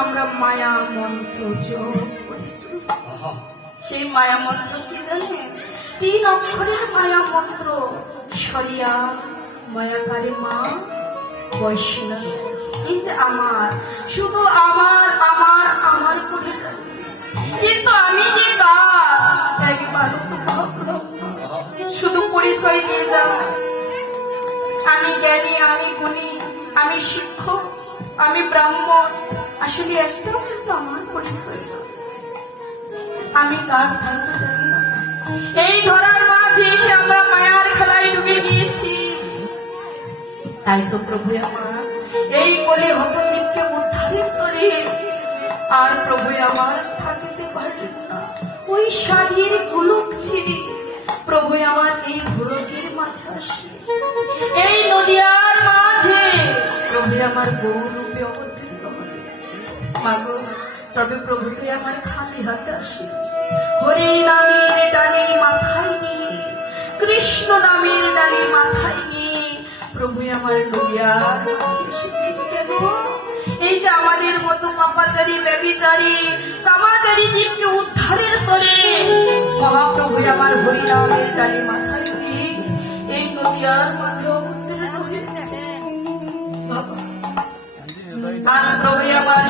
আমরা মায়া মন্ত্র যোগ করেছি। সেই মায়া মন্ত্র কি জানেন? 3 অক্ষরের মায়া মন্ত্র। সরিয়া মায়াকারে মা বৈষ্ণব। এই যে আমার, শুধু আমার আমার আমার করে যাচ্ছে, কিন্তু আমি যে কার একবারও তো ভাবলাম না। শুধু পরিচয় দিয়ে যায়, আমি জ্ঞানী, আমি গুণী, আমি শিক্ষক, আমি ব্রাহ্মণ। আসলে একটাও কিন্তু আমার পরিচয় না। আমি কার ধারণা জানি না। এই ধরার মাঝে এসে আমরা মায়ার খেলায় ডুবে গিয়েছি। তাই তো প্রভু আমার এই কোলে হতজীবকে উদ্ধারের করে আর প্রভু আমার থাকিতে পারলেন না। ওই শাড়ির গোলক ছিঁড়ে প্রভু আমার এই গোলকের মাঝে আসে, এই নদিয়ার মাঝে প্রভু আমার গৌরূপে অবতীর্ণ হলেন। মাগো, তবে প্রভু তুই আমার খালি হাতে আসি, হরি নামের ডালি মাথায় নিয়ে, কৃষ্ণ নামের ডালি মাথায় নিয়ে প্রভু আমার নদিয়ার মাঝে এসেছেন কেন? এই যে আমাদের মতো পাপাচারী, ব্যভিচারী, কামাচারী জীবকে উদ্ধারের করে মহাপ্রভু আমার হরি নামের ডালি মাথায় নিয়ে এই নদিয়ার মাঝে অবতীর্ণ হয়েছে। বাবা, আজ প্রভু আমার